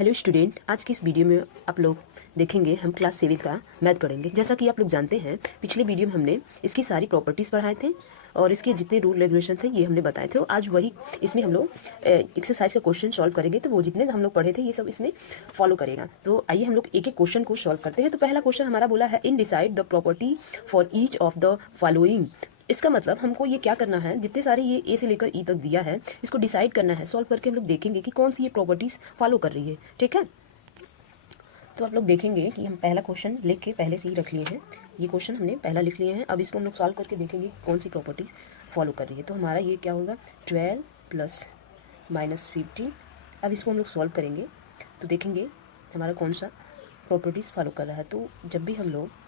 Hello student, आज की इस वीडियो में आप लोग देखेंगे हम क्लास 7 का मैथ पढ़ेंगे। जैसा कि आप लोग जानते हैं, पिछले वीडियो में हमने इसकी सारी प्रॉपर्टीज़ पढ़ाए थे और इसके जितने रूल रेगुलेशन थे ये हमने बताए थे। और आज वही इसमें हम लोग एक्सरसाइज का क्वेश्चन सॉल्व करेंगे। तो वो जितने हम लोग पढ़े थे ये सब इसमें फॉलो करेगा। तो आइए हम लोग एक एक क्वेश्चन को सॉल्व करते हैं। तो पहला क्वेश्चन हमारा बोला है, in decide the property for each of the following. इसका मतलब हमको ये क्या करना है, जितने सारे ये ए से लेकर ई तक दिया है इसको डिसाइड करना है। सॉल्व करके हम लोग देखेंगे कि कौन सी ये प्रॉपर्टीज फॉलो कर रही है। ठीक है, तो आप लोग देखेंगे कि हम पहला क्वेश्चन लिख के पहले से ही रख लिए हैं। ये क्वेश्चन हमने पहला लिख लिए हैं। अब इसको हम लोग सॉल्व करके देखेंगे कि कौन सी प्रॉपर्टीज फॉलो कर रही है। तो हमारा ये क्या होगा, 12 प्लस माइनस 15। अब इसको हम लोग सॉल्व करेंगे तो देखेंगे हमारा कौन सा प्रॉपर्टीज़ फॉलो कर रहा है। तो जब भी हम लोग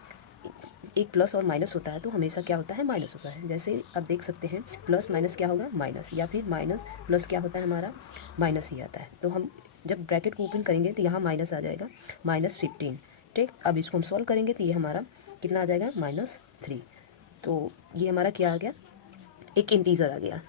एक प्लस और माइनस होता है तो हमेशा क्या होता है, माइनस होता है। जैसे आप देख सकते हैं प्लस माइनस क्या होगा, माइनस, या फिर माइनस प्लस क्या होता है, हमारा माइनस ही आता है। तो हम जब ब्रैकेट को ओपन करेंगे तो यहाँ माइनस आ जाएगा, -15। ठीक, अब इसको हम सॉल्व करेंगे तो ये हमारा कितना आ जाएगा, -3। तो ये हमारा क्या आ गया, एक इंटीजर आ गया।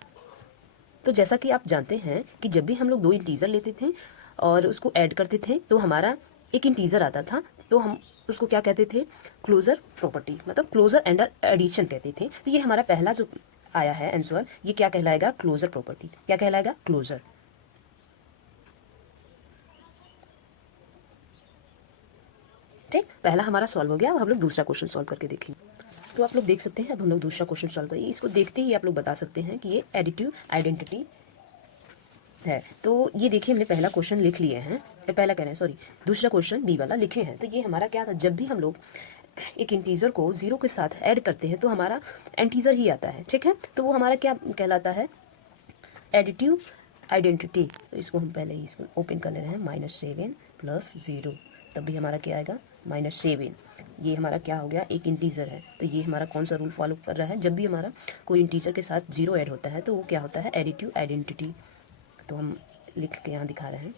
तो जैसा कि आप जानते हैं कि जब भी हम लोग दो इंटीजर लेते थे और उसको ऐड करते थे तो हमारा एक इंटीजर आता था, तो हम उसको क्या कहते थे, क्लोजर प्रॉपर्टी, मतलब क्लोजर एंड एडिशन कहते थे। तो ये हमारा पहला जो आया है आंसर, ये क्या कहलाएगा, क्लोजर प्रॉपर्टी। क्या कहलाएगा, क्लोजर। ठीक, पहला हमारा सॉल्व हो गया। अब हम लोग दूसरा क्वेश्चन सॉल्व करके देखेंगे। तो आप लोग देख सकते हैं, अब हम लोग दूसरा क्वेश्चन सॉल्व करेंगे। इसको देखते ही आप लोग बता सकते हैं कि ये एडिटिव आइडेंटिटी है। तो ये देखिए हमने पहला क्वेश्चन लिख लिए हैं, पहला कह रहे हैं सॉरी, दूसरा क्वेश्चन बी वाला लिखे हैं। तो ये हमारा क्या था, जब भी हम लोग एक इंटीजर को जीरो के साथ ऐड करते हैं तो हमारा एंटीजर ही आता है। ठीक है, तो वो हमारा क्या कहलाता है, एडिटिव आइडेंटिटी। तो इसको हम पहले ही इसको ओपन कर ले रहे हैं, -7 प्लस 0, तब भी हमारा क्या आएगा, -7। ये हमारा क्या हो गया, एक इंटीजर है। तो ये हमारा कौन सा रूल फॉलो कर रहा है, जब भी हमारा कोई इंटीजर के साथ जीरो ऐड होता है तो वो क्या होता है, एडिटिव आइडेंटिटी। तो हम लिख के यहाँ दिखा रहे हैं।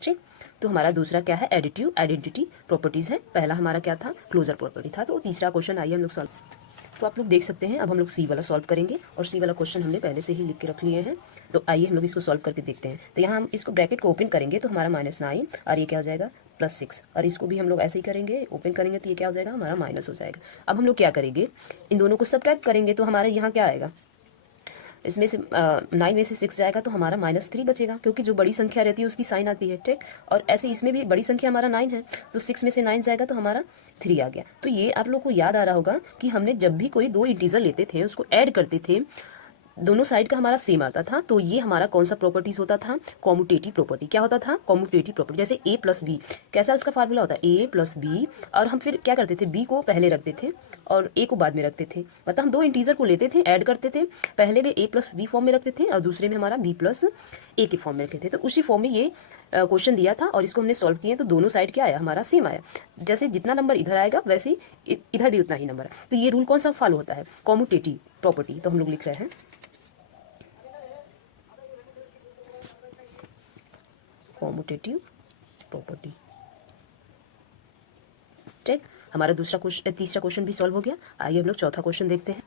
ठीक, तो हमारा दूसरा क्या है, एडिटिव आइडेंटिटी प्रॉपर्टीज है। पहला हमारा क्या था, क्लोजर प्रॉपर्टी था। तो तीसरा क्वेश्चन आइए हम लोग सॉल्व। तो आप लोग देख सकते हैं, अब हम लोग सी वाला सॉल्व करेंगे और सी वाला क्वेश्चन हमने पहले से ही लिख के रख लिए हैं। तो आइए हम लोग इसको सॉल्व करके देखते हैं। तो यहाँ हम इसको ब्रैकेट को ओपन करेंगे तो हमारा -9 और ये क्या हो जाएगा, +6। और इसको भी हम लोग ऐसे ही करेंगे, ओपन करेंगे तो ये क्या हो जाएगा, हमारा माइनस हो जाएगा। अब हम लोग क्या करेंगे, इन दोनों को सब्ट्रैक्ट करेंगे तो हमारे यहाँ क्या आएगा, इसमें से 9 में से 6 जाएगा तो हमारा -3 बचेगा, क्योंकि जो बड़ी संख्या रहती है उसकी साइन आती है। ठीक, और ऐसे इसमें भी बड़ी संख्या हमारा 9 है, तो 6 में से 9 जाएगा तो हमारा 3 आ गया। तो ये आप लोग को याद आ रहा होगा कि हमने जब भी कोई दो इंटीजर लेते थे उसको ऐड करते थे, दोनों साइड का हमारा सेम आता था। तो ये हमारा कौन सा प्रॉपर्टीज होता था, कॉम्यूटेटिव प्रॉपर्टी। क्या होता था, कॉम्यूटेटिव प्रॉपर्टी। जैसे a प्लस बी, कैसा उसका फार्मूला होता है, a प्लस बी, और हम फिर क्या करते थे, b को पहले रखते थे और a को बाद में रखते थे। मतलब हम दो इंटीजर को लेते थे, ऐड करते थे, पहले में a प्लस बी फॉर्म में रखते थे और दूसरे में हमारा b प्लस a के फॉर्म में रखते थे। तो उसी फॉर्म में ये क्वेश्चन दिया था और इसको हमने सॉल्व किया तो दोनों साइड क्या आया, हमारा सेम आया। जैसे जितना नंबर इधर आएगा वैसे ही इधर भी उतना ही नंबर है। तो ये रूल कौन सा फॉलो होता है, कॉम्यूटेटिव प्रॉपर्टी। तो हम लोग लिख रहे हैं कॉम्यूटेटिव प्रॉपर्टी। ठीक, हमारा तीसरा क्वेश्चन भी सॉल्व हो गया। आइए हम लोग चौथा क्वेश्चन देखते हैं।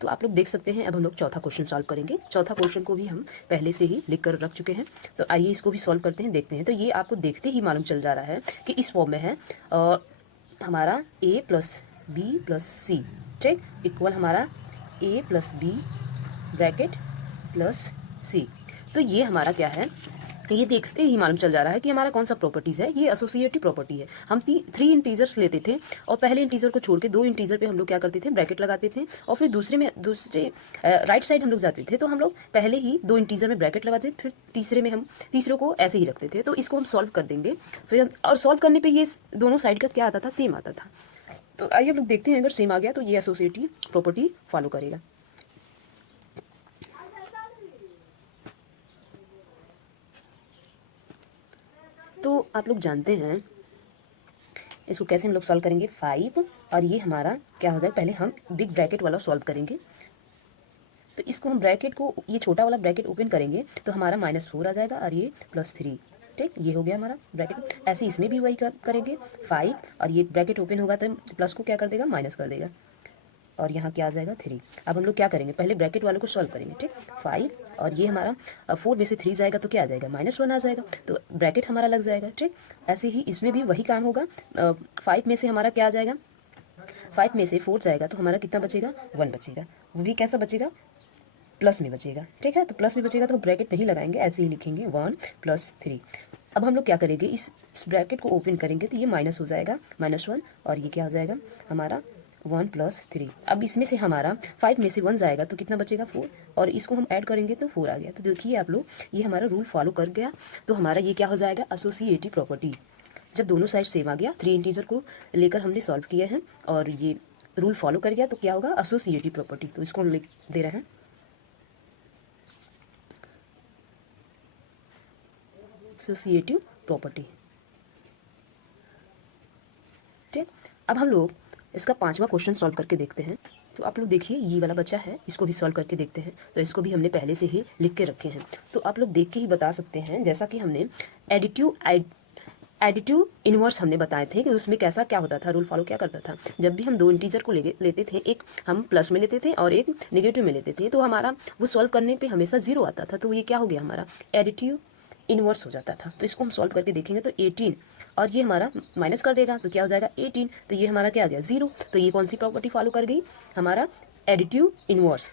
तो आप लोग देख सकते हैं, अब हम लोग चौथा क्वेश्चन सॉल्व करेंगे। चौथा क्वेश्चन को भी हम पहले से ही लिख कर रख चुके हैं। तो आइए इसको भी सॉल्व करते हैं, देखते हैं। तो ये आपको देखते ही मालूम चल जा रहा है कि इस फॉर्म में है हमारा a plus B plus C, ठीक, इक्वल हमारा a plus B bracket plus C. तो ये हमारा क्या है, ये देखते ही मालूम चल जा रहा है कि हमारा कौन सा प्रॉपर्टीज है, ये एसोसिएटिव प्रॉपर्टी है। हम 3 इंटीजर्स लेते थे और पहले इंटीजर को छोड़ के दो इंटीजर पे हम लोग क्या करते थे, ब्रैकेट लगाते थे, और फिर दूसरे राइट साइड हम लोग जाते थे तो हम लोग पहले ही दो इंटीजर में ब्रैकेट लगाते थे, फिर तीसरे में हम तीसरे को ऐसे ही रखते थे। तो इसको हम सॉल्व कर देंगे फिर और सॉल्व करने पर ये दोनों साइड का क्या आता था, सेम आता था। तो आइए हम लोग देखते हैं, अगर सेम आ गया तो ये एसोसिएटिव प्रॉपर्टी फॉलो करेगा। तो आप लोग जानते हैं इसको कैसे हम लोग सॉल्व करेंगे, 5, और ये हमारा क्या हो जाए, पहले हम बिग ब्रैकेट वाला सॉल्व करेंगे। तो इसको हम ब्रैकेट को, ये छोटा वाला ब्रैकेट ओपन करेंगे तो हमारा -4 आ जाएगा और ये +3। ठीक, ये हो गया हमारा ब्रैकेट। ऐसे इसमें भी वही करेंगे, 5, और ये ब्रैकेट ओपन होगा तो प्लस को क्या कर देगा, माइनस कर देगा, और यहाँ क्या आ जाएगा 3। अब हम लोग क्या करेंगे, पहले ब्रैकेट वालों को सॉल्व करेंगे, ठीक। 5 और ये हमारा 4 में से 3 जाएगा तो क्या आ जाएगा, -1 आ जाएगा, तो ब्रैकेट हमारा लग जाएगा, ठीक। ऐसे ही इसमें भी वही काम होगा। 5 में से हमारा क्या आ जाएगा, 5 में से 4 जाएगा तो हमारा कितना बचेगा, 1 बचेगा। वो भी कैसा बचेगा, प्लस में बचेगा, ठीक है। तो प्लस में बचेगा तो ब्रैकेट नहीं लगाएंगे, ऐसे ही लिखेंगे 1 + 3। अब हम लोग क्या करेंगे, इस ब्रैकेट को ओपन करेंगे तो ये माइनस हो जाएगा, -1, और ये क्या हो जाएगा हमारा 1 + 3। अब इसमें से हमारा 5 में से 1 जाएगा तो कितना बचेगा, 4, और इसको हम ऐड करेंगे तो 4 आ गया। तो देखिए आप लोग, ये हमारा रूल फॉलो कर गया, तो हमारा ये क्या हो जाएगा, एसोसिएटिव प्रॉपर्टी। जब दोनों साइड सेम आ गया, 3 इंटीजर को लेकर हमने सॉल्व किया है और ये रूल फॉलो कर गया, तो क्या होगा, एसोसिएटिव प्रॉपर्टी। तो इसको हम लिख दे रहे हैं, एसोसिएटिव प्रॉपर्टी, ठीक। अब हम लोग इसका 5वां क्वेश्चन सॉल्व करके देखते हैं। तो आप लोग देखिए, ये वाला बच्चा है, इसको भी सॉल्व करके देखते हैं। तो इसको भी हमने पहले से ही लिख के रखे हैं, तो आप लोग देख के ही बता सकते हैं। जैसा कि हमने एडिटिव इनवर्स हमने बताए थे कि उसमें कैसा क्या होता था, रूल फॉलो क्या करता था। जब भी हम दो इंटीजर को लेते थे, एक हम प्लस में लेते थे और एक नेगेटिव में लेते थे, तो हमारा वो सॉल्व करने पे हमेशा 0 आता था। तो ये क्या हो गया, हमारा एडिटिव इनवर्स हो जाता था। तो इसको हम सॉल्व करके देखेंगे तो 18, और ये हमारा माइनस कर देगा तो क्या हो जाएगा 18, तो ये हमारा क्या आ गया 0। तो ये कौन सी प्रॉपर्टी फॉलो कर गई, हमारा एडिटिव इनवर्स।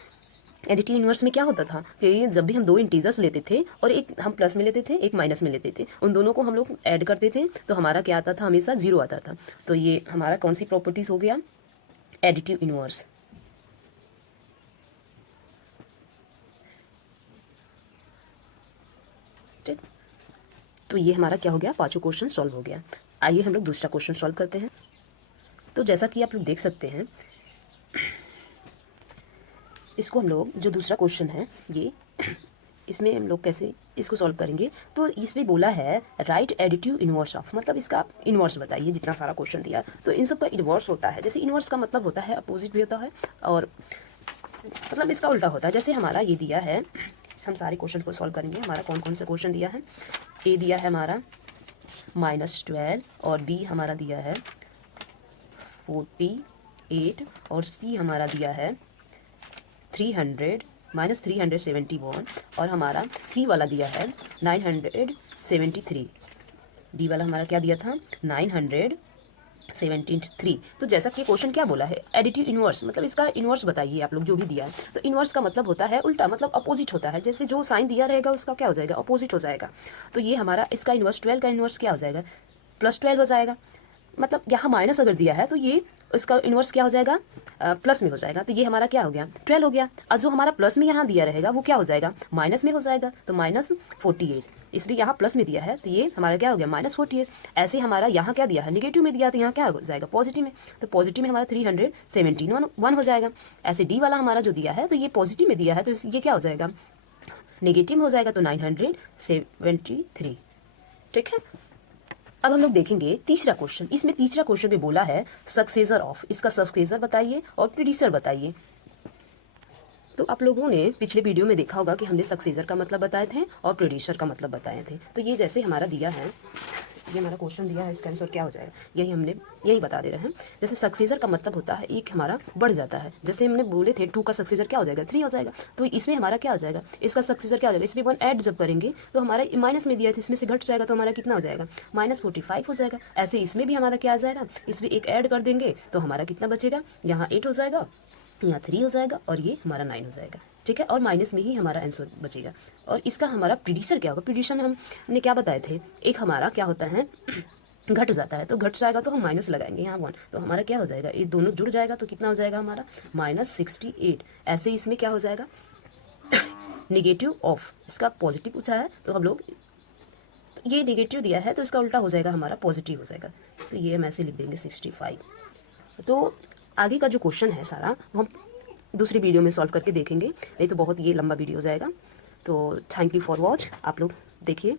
एडिटिव इनवर्स में क्या होता था कि जब भी हम दो इंटीजर्स लेते थे और एक हम प्लस में लेते थे, एक माइनस में लेते थे, उन दोनों को हम लोग ऐड करते थे तो हमारा क्या आता था, हमेशा 0 आता था। तो ये हमारा कौन सी प्रॉपर्टीज हो गया, एडिटिव इनवर्स। ठीक, तो ये हमारा क्या हो गया, 5वां क्वेश्चन सॉल्व हो गया। आइए हम लोग दूसरा क्वेश्चन सॉल्व करते हैं। तो जैसा कि आप लोग देख सकते हैं, इसको हम लोग जो दूसरा क्वेश्चन है ये, इसमें हम लोग कैसे इसको सॉल्व करेंगे। तो इसमें बोला है राइट एडिटिव इनवर्स ऑफ, मतलब इसका इनवर्स बताइए। जितना सारा क्वेश्चन दिया तो इन सब का इनवर्स होता है। जैसे इनवर्स का मतलब होता है अपोजिट भी होता है, और मतलब इसका उल्टा होता है। जैसे हमारा ये दिया है, हम सारे क्वेश्चन को सॉल्व करेंगे। हमारा कौन कौन से क्वेश्चन दिया है, ए दिया है हमारा -12, और बी हमारा दिया है 48, और सी हमारा दिया है 300 -371, और हमारा सी वाला दिया है 973। डी वाला हमारा क्या दिया था, 973। तो जैसा कि क्वेश्चन क्या बोला है, एडिटिव इनवर्स, मतलब इसका इनवर्स बताइए आप लोग जो भी दिया है। तो इनवर्स का मतलब होता है उल्टा, मतलब अपोजिट होता है। जैसे जो साइन दिया रहेगा उसका क्या हो जाएगा, अपोजिट हो जाएगा। तो ये हमारा इसका इनवर्स 12 का इनवर्स क्या हो जाएगा, +12 हो जाएगा। मतलब यहाँ माइनस अगर दिया है तो ये इसका इनवर्स क्या हो जाएगा, प्लस में हो जाएगा। तो ये हमारा क्या हो गया, 12 हो गया। और जो हमारा प्लस में यहाँ दिया रहेगा वो क्या हो जाएगा, माइनस में हो जाएगा। तो -48, इसमें यहाँ प्लस में दिया है तो ये हमारा क्या हो गया, -48। ऐसे हमारा यहाँ क्या दिया है, निगेटिव में दिया तो यहाँ क्या हो जाएगा, पॉजिटिव में। तो पॉजिटिव में हमारा 371 हो जाएगा। ऐसे डी वाला हमारा जो दिया है तो ये पॉजिटिव में दिया है तो ये क्या हो जाएगा, नेगेटिव में हो जाएगा। तो 973, ठीक है। अब हम लोग देखेंगे तीसरा क्वेश्चन। इसमें तीसरा क्वेश्चन में बोला है सक्सेसर ऑफ, इसका सक्सेसर बताइए और प्रीडिसर बताइए। तो आप लोगों ने पिछले वीडियो में देखा होगा कि हमने सक्सेसर का मतलब बताए थे और प्रीडिसर का मतलब बताए थे। तो ये जैसे हमारा दिया है, ये हमारा क्वेश्चन दिया है, इसका आंसर क्या हो जाएगा, यही बता दे रहे हैं। जैसे सक्सेसर का मतलब होता है एक हमारा बढ़ जाता है। जैसे हमने बोले थे 2 का सक्सेसर क्या हो जाएगा, 3 हो जाएगा। तो इसमें हमारा क्या हो जाएगा, इसका सक्सेसर क्या हो जाएगा, इसमें 1 ऐड जब करेंगे तो हमारा माइनस में दिया था, इसमें से घट जाएगा तो हमारा कितना हो जाएगा, -45 हो जाएगा। ऐसे इसमें भी हमारा क्या आ जाएगा, इसमें एक ऐड कर देंगे तो हमारा कितना बचेगा, यहाँ 8 हो जाएगा, यहाँ 3 हो जाएगा, और ये हमारा 9 हो जाएगा, ठीक है। और माइनस में ही हमारा आंसर बचेगा। और इसका हमारा प्रीडिसर क्या होगा, प्रीडिसर हमने क्या बताए थे, एक हमारा क्या होता है घट जाता है, तो घट जाएगा तो हम माइनस लगाएंगे यहाँ 1, तो हमारा क्या हो जाएगा, ये दोनों जुड़ जाएगा तो कितना हो जाएगा हमारा -68। ऐसे इसमें क्या हो जाएगा, निगेटिव ऑफ, इसका पॉजिटिव पूछा है तो हम लोग, तो ये निगेटिव दिया है तो इसका उल्टा हो जाएगा, हमारा पॉजिटिव हो जाएगा। तो ये हम ऐसे लिख देंगे 65। तो आगे का जो क्वेश्चन है सारा वो हम दूसरी वीडियो में सॉल्व करके देखेंगे, नहीं तो बहुत ये लंबा वीडियो हो जाएगा। तो थैंक यू फॉर वॉच, आप लोग देखिए।